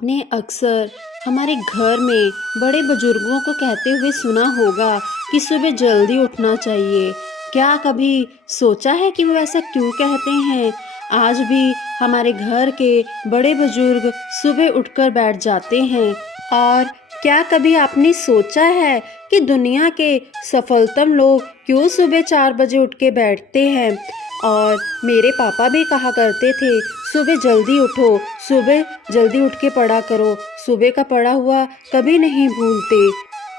आपने अक्सर हमारे घर में बड़े बुजुर्गों को कहते हुए सुना होगा कि सुबह जल्दी उठना चाहिए। क्या कभी सोचा है कि वो ऐसा क्यों कहते हैं? आज भी हमारे घर के बड़े बुजुर्ग सुबह उठकर बैठ जाते हैं। और क्या कभी आपने सोचा है कि दुनिया के सफलतम लोग क्यों सुबह 4 बजे उठ के बैठते हैं? और मेरे पापा भी कहा करते थे, सुबह जल्दी उठो, सुबह जल्दी उठ के पढ़ा करो, सुबह का पढ़ा हुआ कभी नहीं भूलते।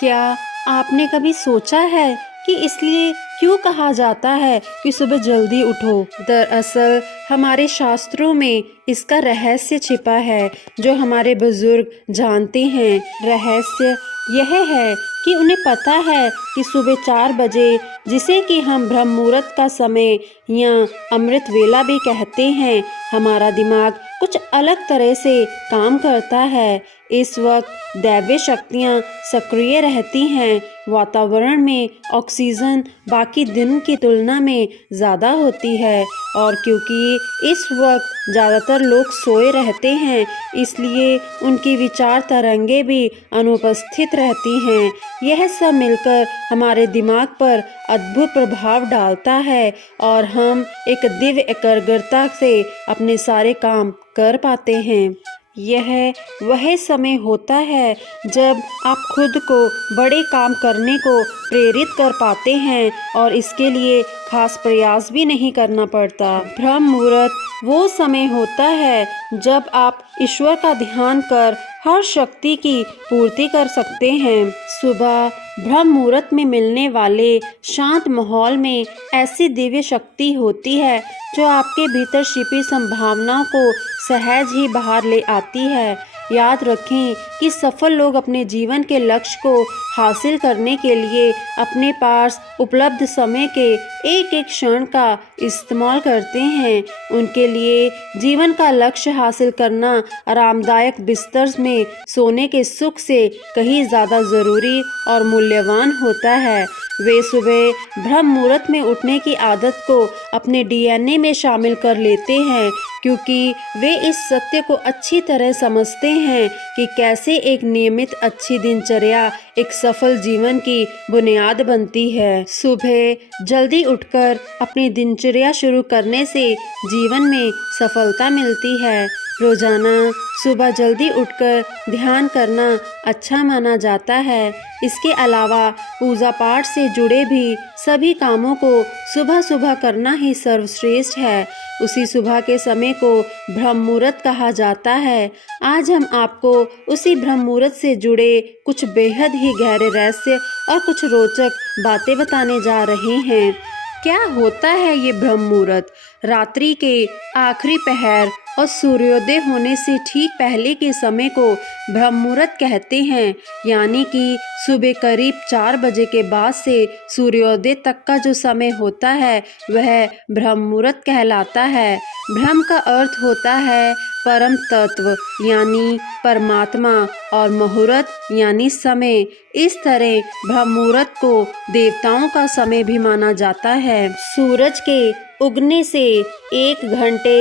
क्या आपने कभी सोचा है कि इसलिए क्यों कहा जाता है कि सुबह जल्दी उठो? दरअसल हमारे शास्त्रों में इसका रहस्य छिपा है, जो हमारे बुजुर्ग जानते हैं। रहस्य यह है कि उन्हें पता है कि सुबह 4 बजे, जिसे कि हम ब्रह्म मुहूर्त का समय या अमृत वेला भी कहते हैं, हमारा दिमाग कुछ अलग तरह से काम करता है। इस वक्त दैवीय शक्तियाँ सक्रिय रहती हैं, वातावरण में ऑक्सीजन बाकी दिन की तुलना में ज़्यादा होती है, और क्योंकि इस वक्त ज़्यादातर लोग सोए रहते हैं, इसलिए उनकी विचार तरंगे भी अनुपस्थित रहती हैं। यह सब मिलकर हमारे दिमाग पर अद्भुत प्रभाव डालता है और हम एक दिव्य एकाग्रता से अपने सारे काम कर पाते हैं। यह वह समय होता है जब आप खुद को बड़े काम करने को प्रेरित कर पाते हैं और इसके लिए खास प्रयास भी नहीं करना पड़ता। ब्रह्म मुहूर्त वो समय होता है जब आप ईश्वर का ध्यान कर हर शक्ति की पूर्ति कर सकते हैं। सुबह ब्रह्म मुहूर्त में मिलने वाले शांत माहौल में ऐसी दिव्य शक्ति होती है जो आपके भीतर छिपी संभावनाओं को सहज ही बाहर ले आती है। याद रखें कि सफल लोग अपने जीवन के लक्ष्य को हासिल करने के लिए अपने पास उपलब्ध समय के एक एक क्षण का इस्तेमाल करते हैं। उनके लिए जीवन का लक्ष्य हासिल करना आरामदायक बिस्तर में सोने के सुख से कहीं ज़्यादा ज़रूरी और मूल्यवान होता है। वे सुबह ब्रह्म मुहूर्त में उठने की आदत को अपने डीएनए में शामिल कर लेते हैं, क्योंकि वे इस सत्य को अच्छी तरह समझते हैं कि कैसे एक नियमित अच्छी दिनचर्या एक सफल जीवन की बुनियाद बनती है। सुबह जल्दी उठकर अपनी दिनचर्या शुरू करने से जीवन में सफलता मिलती है। रोजाना सुबह जल्दी उठकर ध्यान करना अच्छा माना जाता है। इसके अलावा पूजा पाठ से जुड़े भी सभी कामों को सुबह सुबह करना ही सर्वश्रेष्ठ है। उसी सुबह के समय को ब्रह्म मुहूर्त कहा जाता है। आज हम आपको उसी ब्रह्म मुहूर्त से जुड़े कुछ बेहद ही गहरे रहस्य और कुछ रोचक बातें बताने जा रहे हैं। क्या होता है ये ब्रह्म मुहूर्त? रात्रि के आखिरी पहर और सूर्योदय होने से ठीक पहले के समय को ब्रह्म मुहूर्त कहते हैं, यानी कि सुबह करीब 4 बजे के बाद से सूर्योदय तक का जो समय होता है वह ब्रह्म मुहूर्त कहलाता है। ब्रह्म का अर्थ होता है परम तत्व यानी परमात्मा, और मुहूर्त यानी समय। इस तरह ब्रह्म मुहूर्त को देवताओं का समय भी माना जाता है। सूरज के उगने से 1 घंटे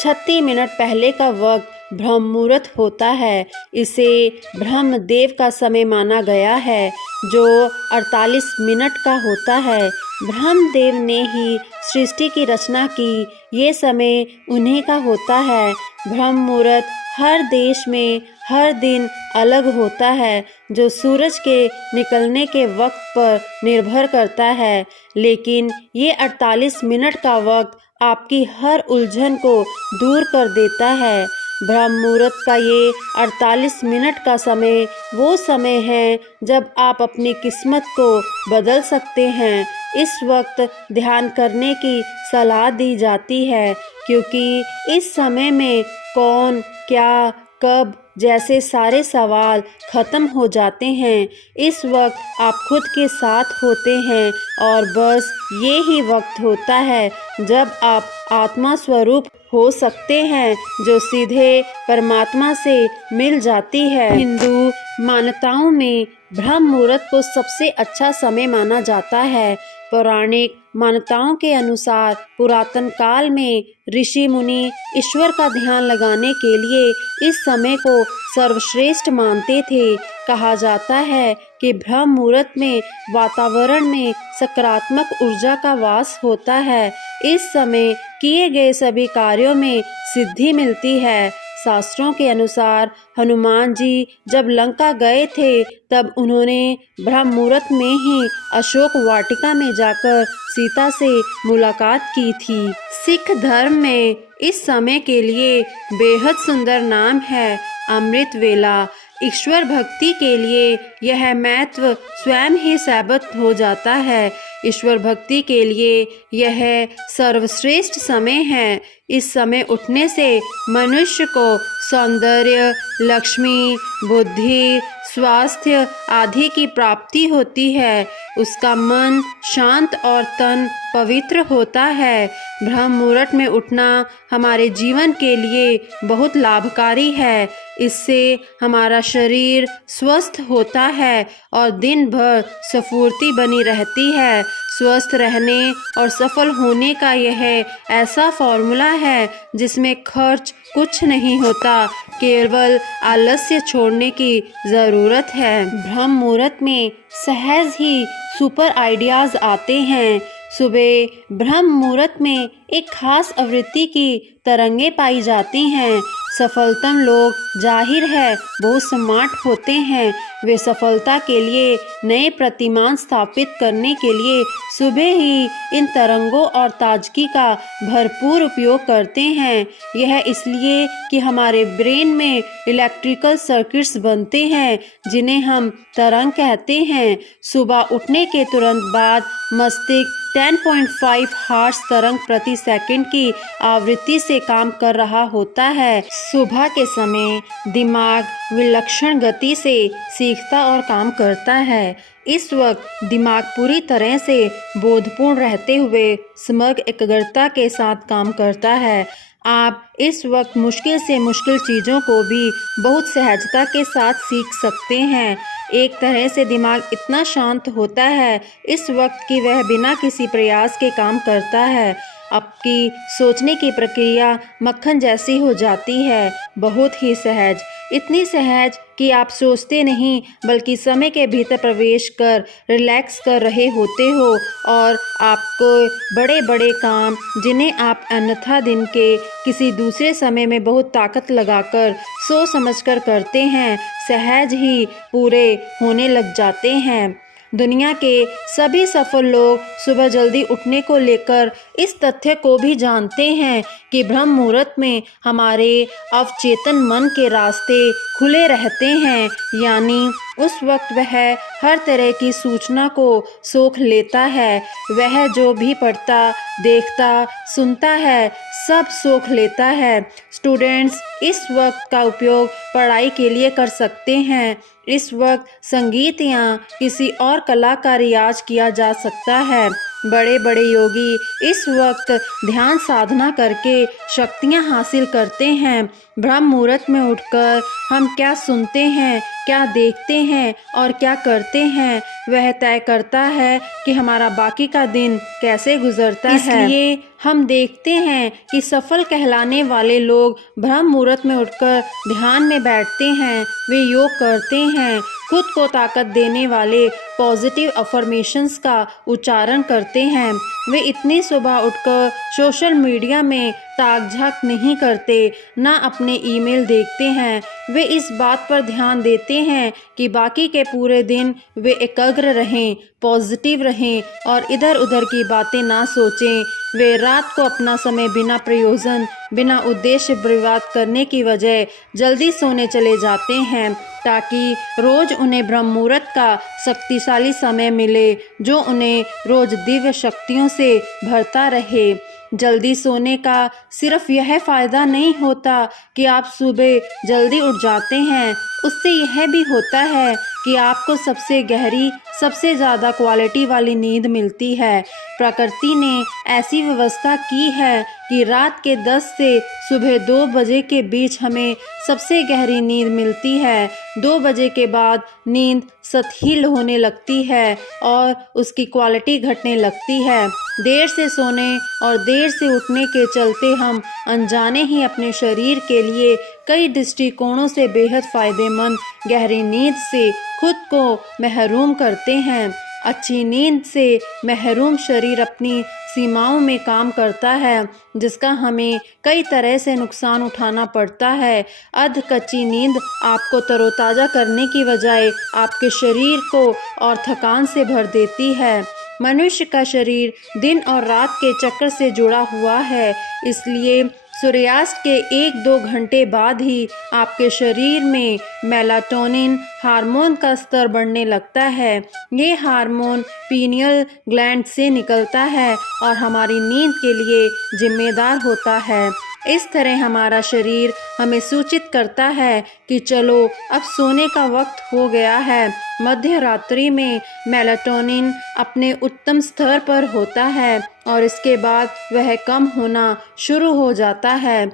36 मिनट पहले का वक्त ब्रह्म मुहूर्त होता है। इसे ब्रह्मदेव का समय माना गया है, जो 48 मिनट का होता है। ब्रह्मदेव ने ही सृष्टि की रचना की, ये समय उन्हीं का होता है। ब्रह्म मुहूर्त हर देश में हर दिन अलग होता है, जो सूरज के निकलने के वक्त पर निर्भर करता है, लेकिन ये 48 मिनट का वक्त आपकी हर उलझन को दूर कर देता है। ब्रह्म मुहूर्त का ये 48 मिनट का समय वो समय है जब आप अपनी किस्मत को बदल सकते हैं। इस वक्त ध्यान करने की सलाह दी जाती है, क्योंकि इस समय में कौन, क्या, कब जैसे सारे सवाल खत्म हो जाते हैं। इस वक्त आप खुद के साथ होते हैं, और बस ये ही वक्त होता है जब आप आत्मा स्वरूप हो सकते हैं, जो सीधे परमात्मा से मिल जाती है। हिंदू मान्यताओं में ब्रह्म मुहूर्त को सबसे अच्छा समय माना जाता है। पौराणिक मान्यताओं के अनुसार पुरातन काल में ऋषि मुनि ईश्वर का ध्यान लगाने के लिए इस समय को सर्वश्रेष्ठ मानते थे। कहा जाता है कि ब्रह्म मुहूर्त में वातावरण में सकारात्मक ऊर्जा का वास होता है। इस समय किए गए सभी कार्यों में सिद्धि मिलती है। शास्त्रों के अनुसार हनुमान जी जब लंका गए थे तब उन्होंने ब्रह्म मुहूर्त में ही अशोक वाटिका में जाकर सीता से मुलाकात की थी। सिख धर्म में इस समय के लिए बेहद सुंदर नाम है अमृत वेला। ईश्वर भक्ति के लिए यह महत्व स्वयं ही साबित हो जाता है। ईश्वर भक्ति के लिए यह सर्वश्रेष्ठ समय है। इस समय उठने से मनुष्य को सौंदर्य, लक्ष्मी, बुद्धि, स्वास्थ्य आदि की प्राप्ति होती है। उसका मन शांत और तन पवित्र होता है। ब्रह्म मुहूर्त में उठना हमारे जीवन के लिए बहुत लाभकारी है। इससे हमारा शरीर स्वस्थ होता है और दिन भर स्फूर्ति बनी रहती है। स्वस्थ रहने और सफल होने का यह ऐसा फॉर्मूला है जिसमें खर्च कुछ नहीं होता, केवल आलस्य छोड़ने की ज़रूरत है। ब्रह्म मुहूर्त में सहज ही सुपर आइडियाज़ आते हैं। सुबह ब्रह्म मुहूर्त में एक खास आवृत्ति की तरंगें पाई जाती हैं। सफलतम लोग जाहिर है बहुत स्मार्ट होते हैं। वे सफलता के लिए नए प्रतिमान स्थापित करने के लिए सुबह ही इन तरंगों और ताजगी का भरपूर उपयोग करते हैं। यह इसलिए कि हमारे ब्रेन में इलेक्ट्रिकल सर्किट्स बनते हैं जिन्हें हम तरंग कहते हैं। सुबह उठने के तुरंत बाद मस्तिष्क 10.5 हर्ट्ज तरंग प्रति सेकंड की आवृत्ति से काम कर रहा होता है। सुबह के समय दिमाग विलक्षण गति से सीखता और काम करता है। इस वक्त दिमाग पूरी तरह से बोधपूर्ण रहते हुए समग्र एकाग्रता के साथ काम करता है। आप इस वक्त मुश्किल से मुश्किल चीज़ों को भी बहुत सहजता के साथ सीख सकते हैं। एक तरह से दिमाग इतना शांत होता है इस वक्त कि वह बिना किसी प्रयास के काम करता है। आपकी सोचने की प्रक्रिया मक्खन जैसी हो जाती है, बहुत ही सहज, इतनी सहज कि आप सोचते नहीं बल्कि समय के भीतर प्रवेश कर रिलैक्स कर रहे होते हो और आपको बड़े बड़े काम जिन्हें आप अन्यथा दिन के किसी दूसरे समय में बहुत ताकत लगाकर सोच समझकर करते हैं, सहज ही पूरे होने लग जाते हैं। दुनिया के सभी सफल लोग सुबह जल्दी उठने को लेकर इस तथ्य को भी जानते हैं कि ब्रह्म मुहूर्त में हमारे अवचेतन मन के रास्ते खुले रहते हैं, यानी उस वक्त वह हर तरह की सूचना को सोख लेता है। वह जो भी पढ़ता, देखता, सुनता है सब सोख लेता है। स्टूडेंट्स इस वक्त का उपयोग पढ़ाई के लिए कर सकते हैं। इस वक्त संगीत या किसी और कला का रियाज किया जा सकता है। बड़े बड़े योगी इस वक्त ध्यान साधना करके शक्तियाँ हासिल करते हैं। ब्रह्म मुहूर्त में उठकर हम क्या सुनते हैं, क्या देखते हैं और क्या करते हैं वह तय करता है कि हमारा बाकी का दिन कैसे गुजरता है। इसलिए हम देखते हैं कि सफल कहलाने वाले लोग ब्रह्म मुहूर्त में उठकर ध्यान में बैठते हैं, वे योग करते हैं, खुद को ताकत देने वाले पॉजिटिव अफर्मेशंस का उच्चारण करते हैं। वे इतनी सुबह उठकर सोशल मीडिया में ताक झाँक नहीं करते, ना अपने ईमेल देखते हैं। वे इस बात पर ध्यान देते हैं कि बाकी के पूरे दिन वे एकाग्र रहें, पॉजिटिव रहें और इधर उधर की बातें ना सोचें। वे रात को अपना समय बिना प्रयोजन, बिना उद्देश्य बर्बाद करने की वजह जल्दी सोने चले जाते हैं ताकि रोज उन्हें ब्रह्म मुहूर्त का शक्तिशाली समय मिले जो उन्हें रोज दिव्य शक्तियों से भरता रहे। जल्दी सोने का सिर्फ यह फ़ायदा नहीं होता कि आप सुबह जल्दी उठ जाते हैं, उससे यह भी होता है कि आपको सबसे गहरी, सबसे ज़्यादा क्वालिटी वाली नींद मिलती है। प्रकृति ने ऐसी व्यवस्था की है कि रात के 10 से सुबह 2 बजे के बीच हमें सबसे गहरी नींद मिलती है। 2 बजे के बाद नींद शिथिल होने लगती है और उसकी क्वालिटी घटने लगती है। देर से सोने और देर से उठने के चलते हम अनजाने ही अपने शरीर के लिए कई दृष्टिकोणों से बेहद फ़ायदेमंद गहरी नींद से खुद को महरूम करते हैं। अच्छी नींद से महरूम शरीर अपनी सीमाओं में काम करता है, जिसका हमें कई तरह से नुकसान उठाना पड़ता है। अध कच्ची नींद आपको तरोताज़ा करने की बजाय आपके शरीर को और थकान से भर देती है। मनुष्य का शरीर दिन और रात के चक्र से जुड़ा हुआ है, इसलिए सूर्यास्त के 1-2 घंटे बाद ही आपके शरीर में मेलाटोनिन हार्मोन का स्तर बढ़ने लगता है। ये हार्मोन पीनियल ग्लैंड से निकलता है और हमारी नींद के लिए जिम्मेदार होता है। इस तरह हमारा शरीर हमें सूचित करता है कि चलो अब सोने का वक्त हो गया है। मध्य रात्रि में मेलाटोनिन अपने उत्तम स्तर पर होता है और इसके बाद वह कम होना शुरू हो जाता है।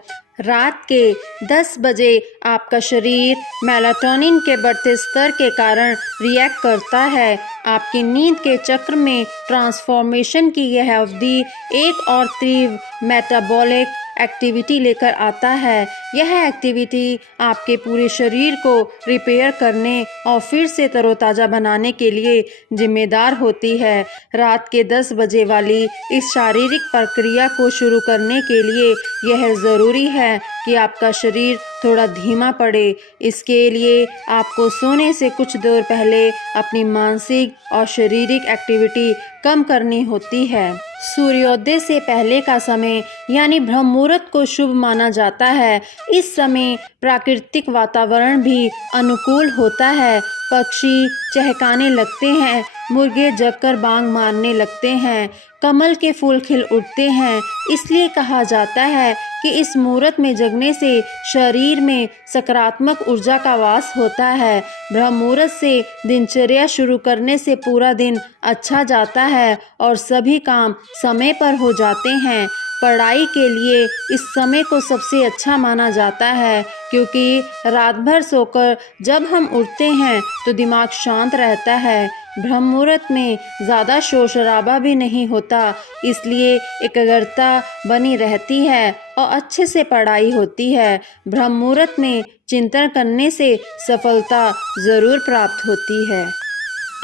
रात के 10 बजे आपका शरीर मेलाटोनिन के बढ़ते स्तर के कारण रिएक्ट करता है। आपकी नींद के चक्र में ट्रांसफॉर्मेशन की यह अवधि एक और तीव्र मेटाबॉलिक एक्टिविटी लेकर आता है। यह एक्टिविटी आपके पूरे शरीर को रिपेयर करने और फिर से तरोताज़ा बनाने के लिए जिम्मेदार होती है। रात के 10 बजे वाली इस शारीरिक प्रक्रिया को शुरू करने के लिए यह ज़रूरी है कि आपका शरीर थोड़ा धीमा पड़े। इसके लिए आपको सोने से कुछ देर पहले अपनी मानसिक और शारीरिक एक्टिविटी कम करनी होती है। सूर्योदय से पहले का समय यानी ब्रह्म मुहूर्त को शुभ माना जाता है। इस समय प्राकृतिक वातावरण भी अनुकूल होता है। पक्षी चहकाने लगते हैं, मुर्गे जगकर बांग मारने लगते हैं, कमल के फूल खिल उठते हैं। इसलिए कहा जाता है कि इस मुहूर्त में जगने से शरीर में सकारात्मक ऊर्जा का वास होता है। ब्रह्म मुहूर्त से दिनचर्या शुरू करने से पूरा दिन अच्छा जाता है और सभी काम समय पर हो जाते हैं। पढ़ाई के लिए इस समय को सबसे अच्छा माना जाता है, क्योंकि रात भर सोकर जब हम उठते हैं तो दिमाग शांत रहता है। ब्रह्म मुहूर्त में ज़्यादा शोर शराबा भी नहीं होता, इसलिए एकाग्रता बनी रहती है और अच्छे से पढ़ाई होती है। ब्रह्म मुहूर्त में चिंतन करने से सफलता ज़रूर प्राप्त होती है।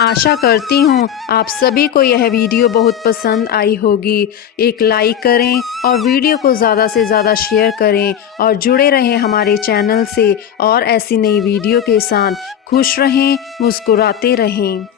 आशा करती हूँ आप सभी को यह वीडियो बहुत पसंद आई होगी। एक लाइक करें और वीडियो को ज़्यादा से ज़्यादा शेयर करें और जुड़े रहें हमारे चैनल से और ऐसी नई वीडियो के साथ। खुश रहें, मुस्कुराते रहें।